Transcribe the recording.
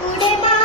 Goodbye.